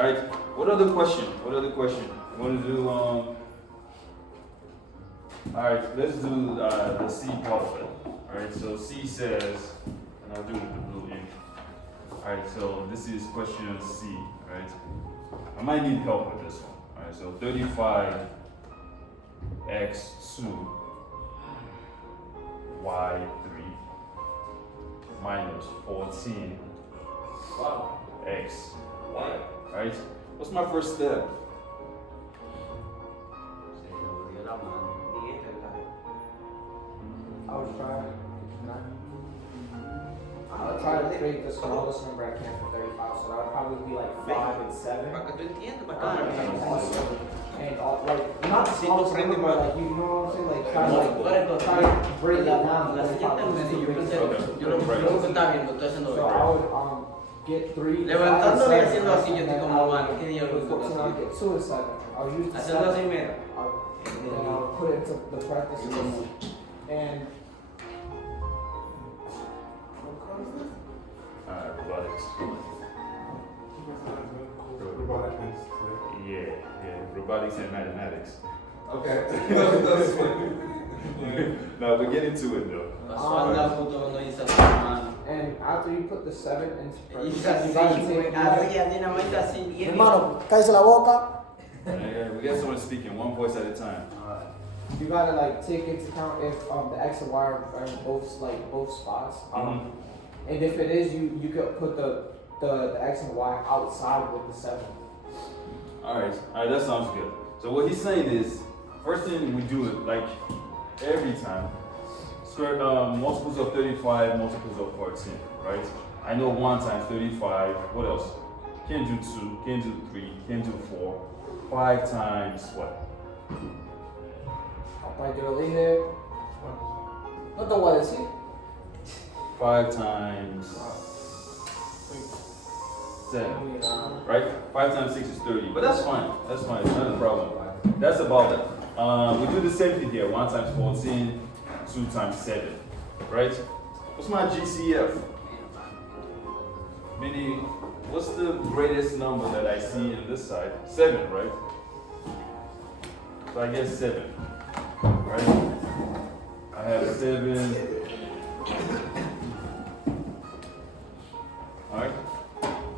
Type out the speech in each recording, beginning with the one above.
Alright, what other question? What other question? You want to do, alright, let's do the C part of it. Alright, so C says, and I'll do it with the blue ink. Alright, so this is question C, alright? I might need help with this one. Alright, so 35x2 y3 minus 14 x y. Alright, what's my first step? I would try. I'll try to create the smallest number I can for 35, so that would probably be like 5 and 7. And all, like, not the smallest number, but like, you know what I'm saying? Like, try to break it down. So I would get 3, 5, and 7. And I would 14, I would get 2 and 7. I would use the 7. And I would put it into the parentheses. And Robotics. Yeah, robotics and mathematics. Okay. No, we'll get into it though. and after you put the 7 into parentheses, you Sí, gotta güey, take arriba de una vuelta así bien. Hermano, cállese la boca. We got someone speaking one voice at a time. You gotta like take into account if the X and Y are in both spots. And if it is, you could put the X and Y outside with the 7. Alright, that sounds good. So what he's saying is, first thing we do it like every time, multiples of 35, multiples of 14, right? I know 1 times 35, what else? Can't do 2, can't do 3, can't do 4. 5 times what? Para que lo dije. No te voy a decir. 5 times 7, right? 5 times 6 is 30, but that's fine. That's fine. It's not a problem. That's about it. We do the same thing here. 1 times 14, 2 times 7, right? What's my GCF? Meaning, what's the greatest number that I see in this side? 7, right? So I get 7, right? I have 7. Alright?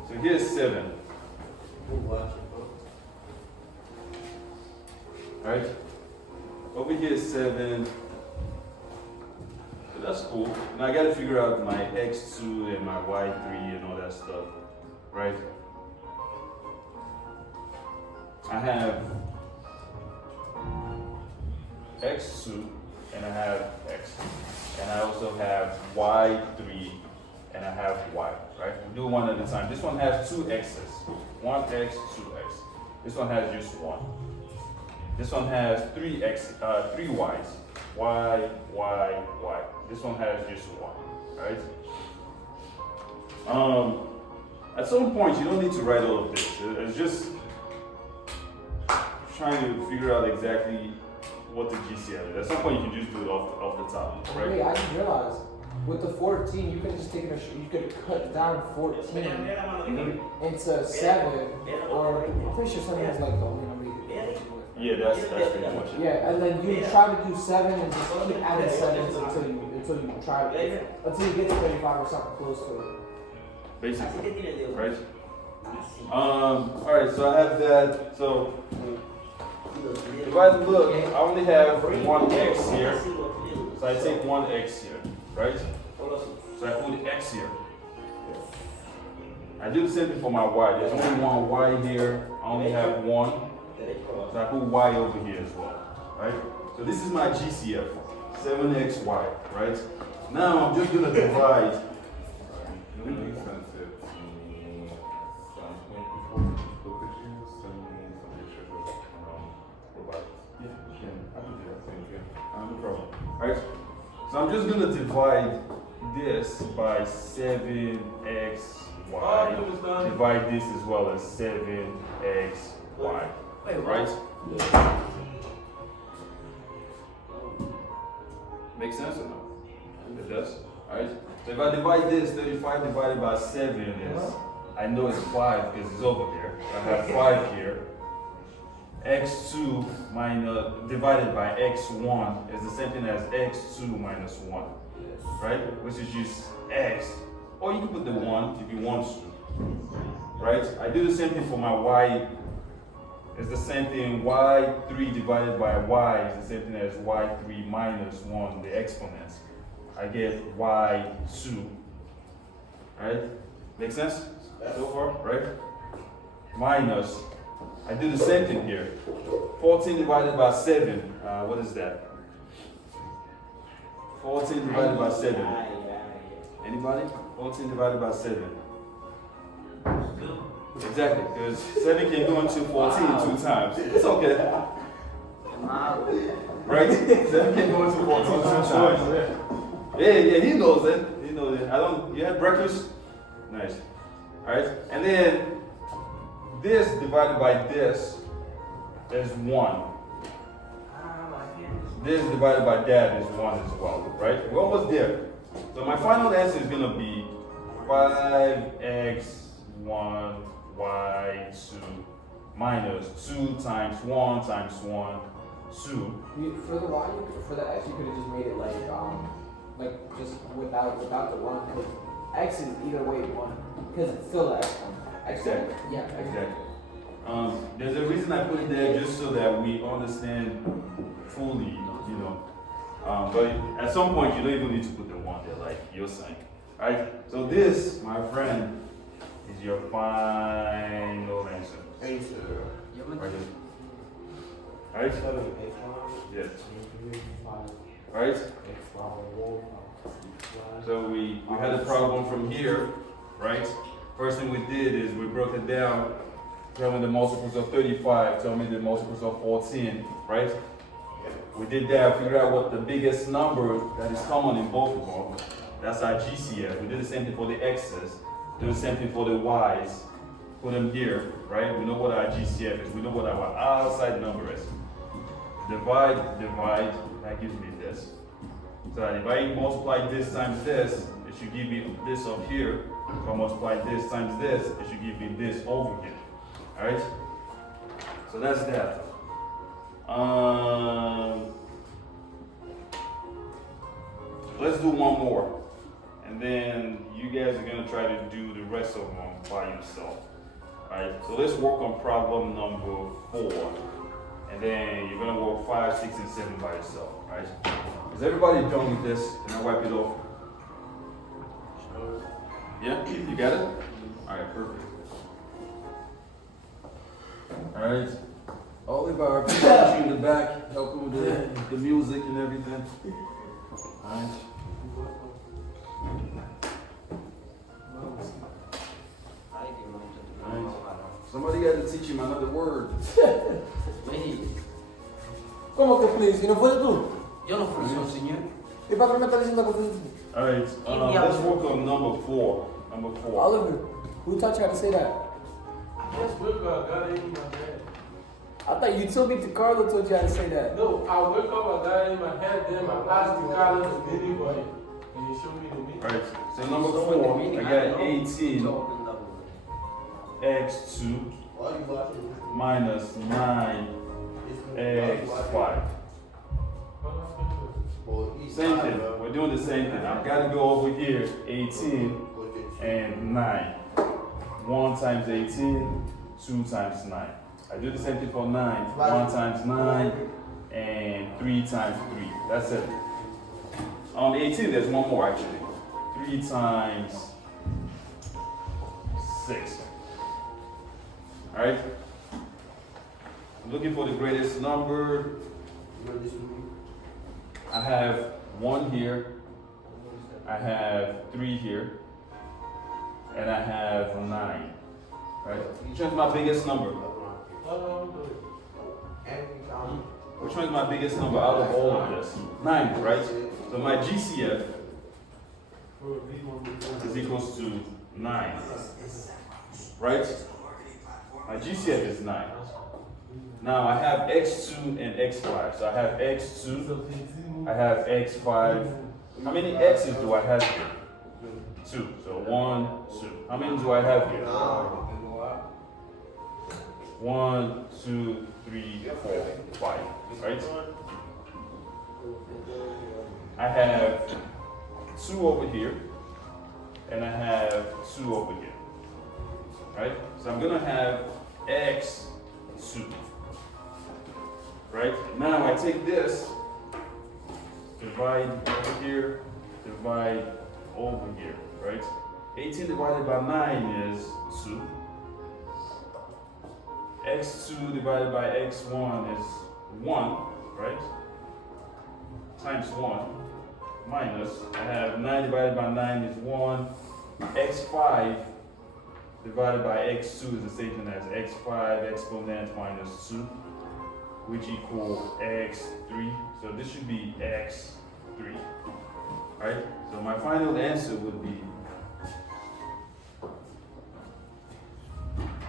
So here's 7. Alright? Over here is 7. So that's cool. Now I gotta figure out my x2 and my y3 and all that stuff. Right? I have x2 and I have x. And I also have y3 and I have y, right? We'll do one at a time. This one has 2 x's. 1x, 2x. This one has just 1. This one has 3 y's. Y, y, y. This one has just 1, right? At some point, you don't need to write all of this. It's just trying to figure out exactly what the GCF is. At some point, you can just do it off the top, right? Wait, I just realized with the 14, you could just take you could cut down 14 into 7, or I'm pretty sure 7 is like the only number you can do. Yeah, that's pretty much it. Yeah, and then you try to do 7 and just keep adding 7s until you try until you get to 35 or something close to it. Basically, right? Alright, so I have that. So if I look, I only have 1x here. So I take 1x here, right? So I put x here. I do the same thing for my y. There's only one y here. I only have 1. So I put y over here as well, right? So this is my GCF, 7xy, right? Now I'm just gonna divide. No problem. Right? So I'm just gonna divide this by 7xy. Divide this as well as 7xy. Right? Makes sense or no? It does. Alright? So if I divide this, 35 divided by 7 is I know it's 5 because it's over there. I have 5 here. x2 minus divided by x1 is the same thing as x2 minus 1, right? Which is just x, or you can put the 1 if you want to, right? I do the same thing for my y. It's the same thing. Y3 divided by y is the same thing as y3 minus 1, the exponents. I get y2, right? Make sense so far, right? Minus. I do the same thing here. 14 divided by 7. What is that? 14 divided by 7. Anybody? 14 divided by 7. Exactly, because 7 can go into 14 2 times. It's okay. Right? 7 can go into 14 2 times. Yeah, he knows it. He knows it. You had breakfast? Nice. Alright? And then this divided by this is 1. This divided by that is 1 as well, right? We're almost there. So my final answer is going to be 5x1 y2 minus 2 times 1 times 1, 2. For the y, for the x, you could have just made it like just without the 1, because x is either way 1, because it's still an x1. Exactly. Yeah, exactly. There's a reason I put it there just so that we understand fully, you know. But at some point, you don't even need to put the 1 there, like you're saying. Right? So this, my friend, is your final answer. Right here. Right? Yes. Right? So we had a problem from here, right? First thing we did is we broke it down. Tell me the multiples of 35, tell me the multiples of 14, right? We did that, figured out what the biggest number that is common in both of them. That's our GCF. We did the same thing for the x's, do the same thing for the y's. Put them here, right? We know what our GCF is. We know what our outside number is. Divide, that gives me this. So if I multiply this times this, it should give me this up here. If I multiply this times this, it should give me this over here. Alright? So that's that. Let's do one more. And then you guys are going to try to do the rest of them by yourself. Alright? So let's work on problem number 4. And then you're going to work 5, 6, and 7 by yourself. Alright? Is everybody done with this? Can I wipe it off? Yeah? You got it? Alright, perfect. Alright. Oliver, got you in the back, helping with the music and everything. Alright. Somebody got to teach him another word. ¿Cómo que please? ¿Y no fue tú? Yo no fui su señor. ¿Y para qué me estás diciendo que fuiste tú? Alright, let's work on number 4. Number 4. Oliver, who taught you how to say that? Yes, wake up, I got it in my head. I thought you told me to Carlo told you how to say that. No, I wake up, I got it in my head, then I asked the Carlos the meaning for it. And he showed me the meaning. Alright, so number 4, I got 18 x2 minus 9 x5. Same thing, we're doing the same thing. I've got to go over here, 18 and 9. 1 times 18, 2 times 9. I do the same thing for 9. 1 times 9 and 3 times 3. That's it. On 18, there's one more actually. 3 times 6. Alright? I'm looking for the greatest number. I have 1 here. I have 3 here. And I have 9. Right? Which one's my biggest number? Which one's my biggest number out of all of this? 9, right? So my GCF is equals to 9. Right? My GCF is 9. Now I have x2 and x5. So I have x2, I have x5. How many x's do I have here? 2. So 1, 2. How many do I have here? 1, 2, 3, 4, 5. Right? I have 2 over here, and I have 2 over here. Right? So I'm gonna have x2. Right? Now I take this, divide over here, divide over here, right? 18 divided by 9 is 2. X2 divided by x1 is 1, right? Times 1 minus, I have 9 divided by 9 is 1. X5 divided by x2 is the same thing as x5 exponent minus 2, which equal x3. So this should be x3, right? So my final answer would be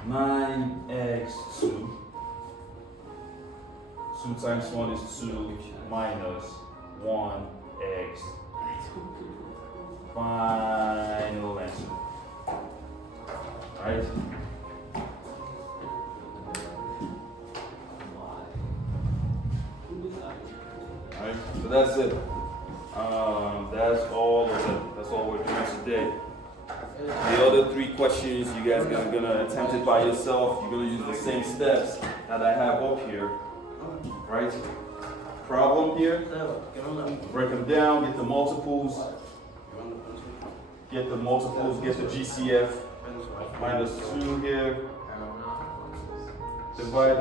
9x2. 2 times 1 is 2 minus 1x. Final answer. Right? Alright, so that's it. That's all of it. That's all we're doing today. The other 3 questions you guys are gonna attempt it by yourself. You're gonna use the same steps that I have up here. Right? Problem here. Break them down, get the multiples. Get the multiples, get the GCF. Minus 2 here. Divide.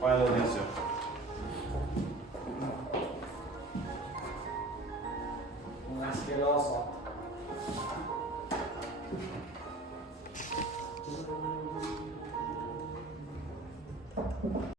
Final answer. That's good also.